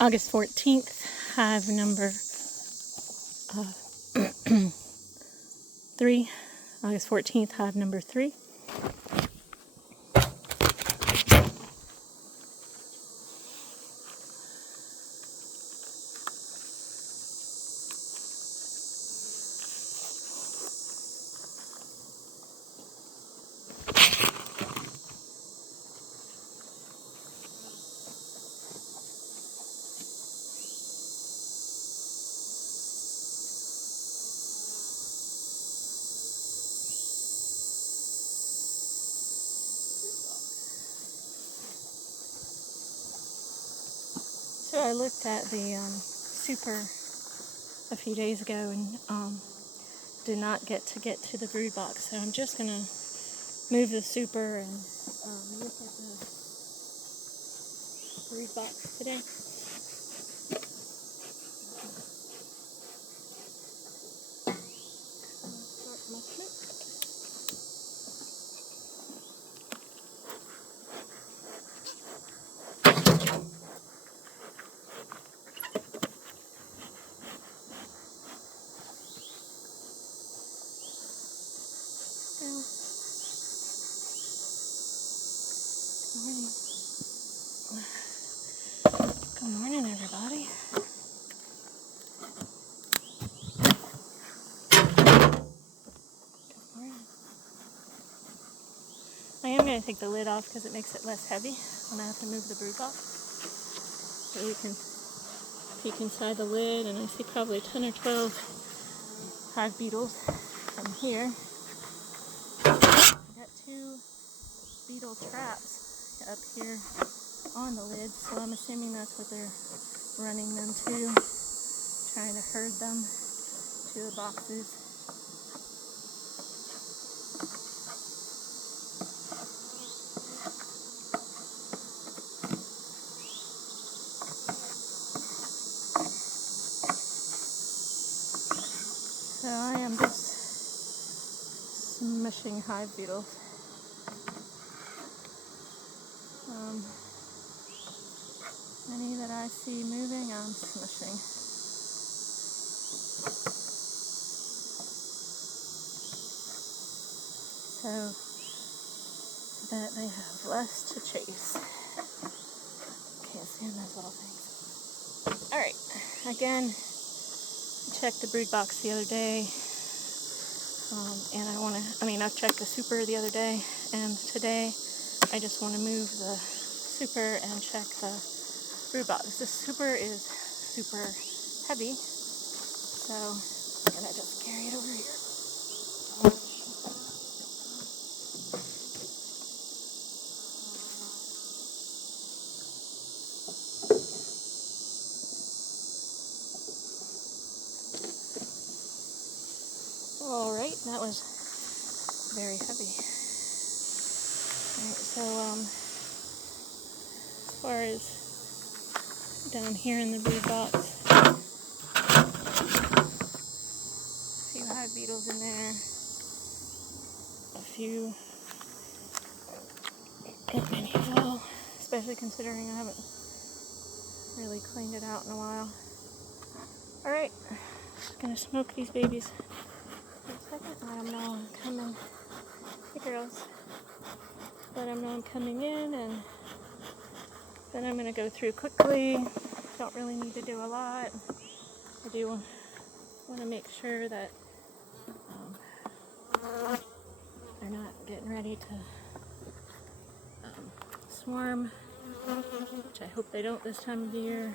August 14th, hive number 3. August 14th, hive number 3. So I looked at the super a few days ago and did not get to the brood box. So I'm just going to move the super and look at the brood box today. Good morning, everybody. Good morning. I am going to take the lid off because it makes it less heavy when I have to move the brood box. So we can peek inside the lid, and I see probably 10 or 12 hive beetles from here. I've got 2 beetle traps up here on the lid, so I'm assuming that's what they're running them to, trying to herd them to the boxes. So I am just smushing hive beetles. Any that I see moving, I'm smushing. So that they have less to chase. Can't stand those little things. Alright, again, checked the brood box the other day. And I've checked the super the other day, and today I just want to move the super and check the brood box. The super is super heavy, so I'm going to just carry it over here. Alright, that was very heavy. Alright, so as far as down here in the brood box, a few hive beetles in there, a few, not many at all, especially considering I haven't really cleaned it out in a while. Alright, just gonna smoke these babies for a second. Let them know I'm coming. Hey girls. Let them know I'm coming in, and then I'm gonna go through quickly. Don't really need to do a lot. I do want to make sure that they're not getting ready to swarm, which I hope they don't this time of year.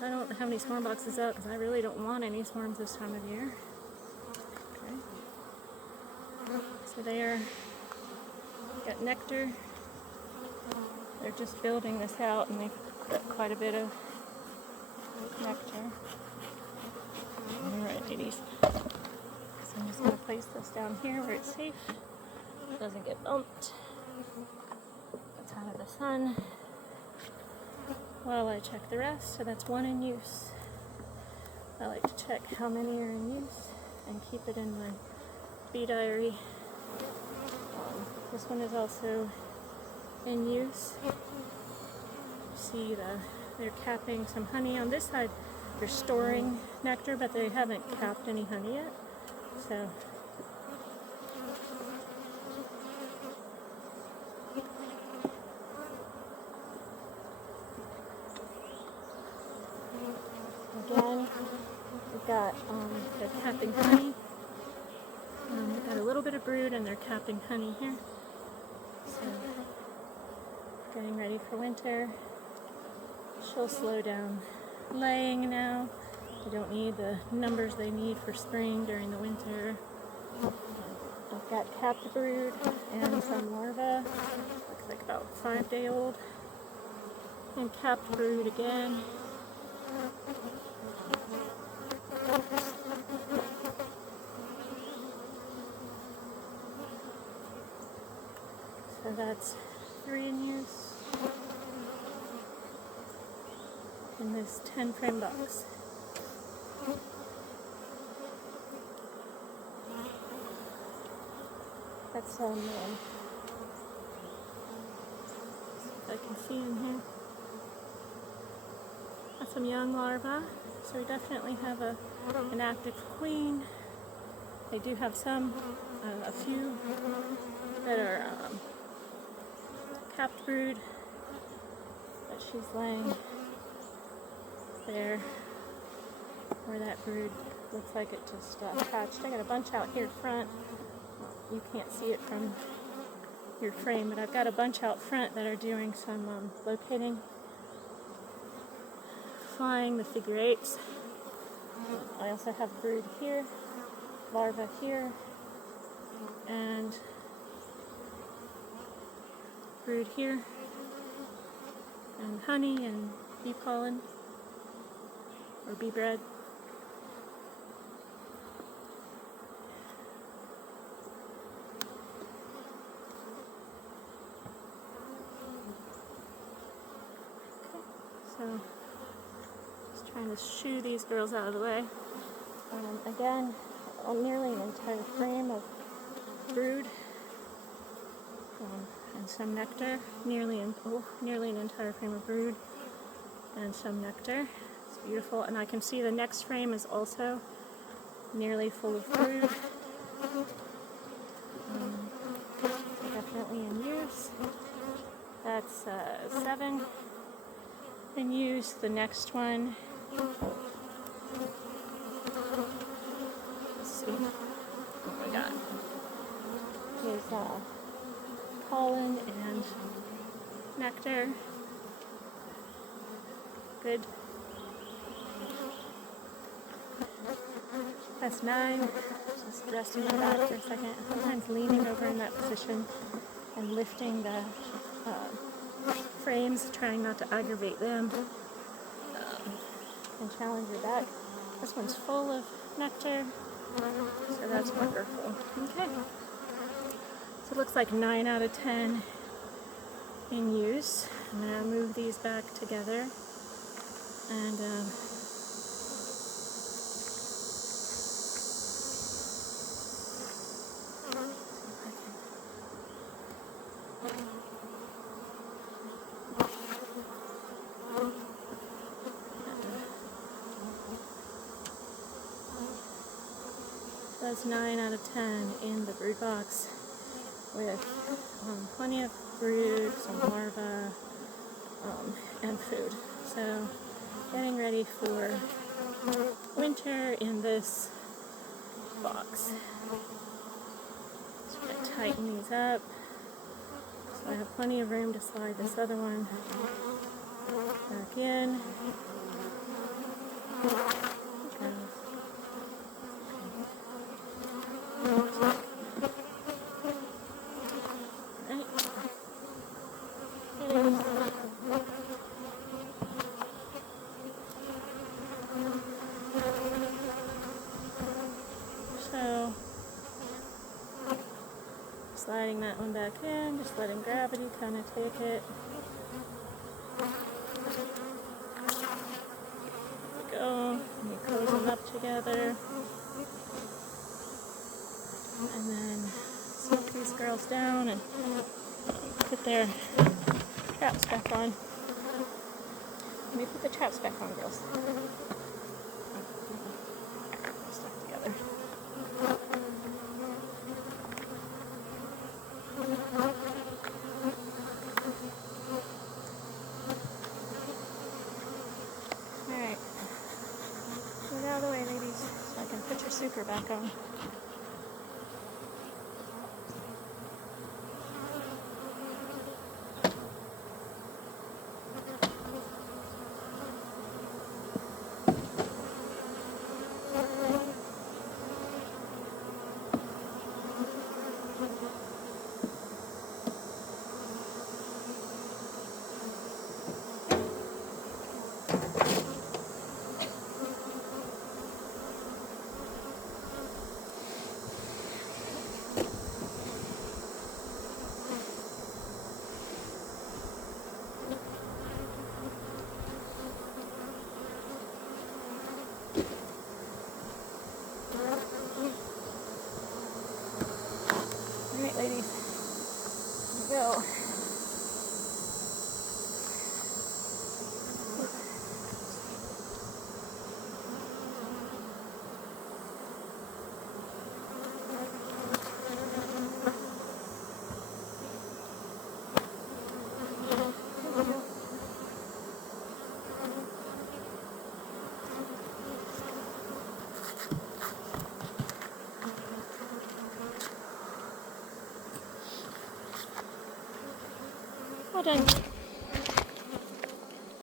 I don't have any swarm boxes out because I really don't want any swarms this time of year. Okay. So they got nectar. They're just building this out, and they've got quite a bit of nectar. Alright, ladies. So I'm just going to place this down here where it's safe. It doesn't get bumped. It's out of the sun. While I check the rest, so that's 1 in use. I like to check how many are in use and keep it in my bee diary. This one is also in use. See the they're capping some honey. On this side, they're storing nectar, but they haven't capped any honey yet. So again, we've got they're capping honey. We've got a little bit of brood, and they're capping honey here. So getting ready for winter. She'll slow down laying now. They don't need the numbers they need for spring during the winter. I've got capped brood and some larvae. Looks like about 5-day-old. And capped brood again. So that's 3 in use in this 10-frame box. That's some, if I can see in here. That's some young larvae, so we definitely have an active queen. They do have some, a few that are capped brood, but she's laying there where that brood looks like it just hatched. I got a bunch out here front. You can't see it from your frame, but I've got a bunch out front that are doing some locating, flying the figure 8s. I also have brood here, larva here, and brood here, and honey and bee pollen, or bee bread. So, just trying to shoo these girls out of the way. Again, nearly an entire frame of brood and some nectar. Nearly an entire frame of brood and some nectar. It's beautiful, and I can see the next frame is also nearly full of brood. Definitely in use. That's 7 in use. The next one, let's see what we got, is pollen and nectar. Good. That's 9. Just resting my back for a second. Sometimes leaning over in that position and lifting the frames, trying not to aggravate them and challenge your back. This one's full of nectar, so that's wonderful. Okay. So it looks like 9 out of 10 in use. I'm going to move these back together and that's 9 out of 10 in the brood box with plenty of brood, some larvae, and food. So getting ready for winter in this box. Just going to tighten these up so I have plenty of room to slide this other one back in. So, sliding that one back in, just letting gravity kind of take it. There we go. And you close them up together. And then smoke these girls down and put their traps back on. Let me put the chaps back on, girls. Stuck together. Alright. Get out of the way, ladies, so I can put your super back on. Alright, ladies, here we go. Well done.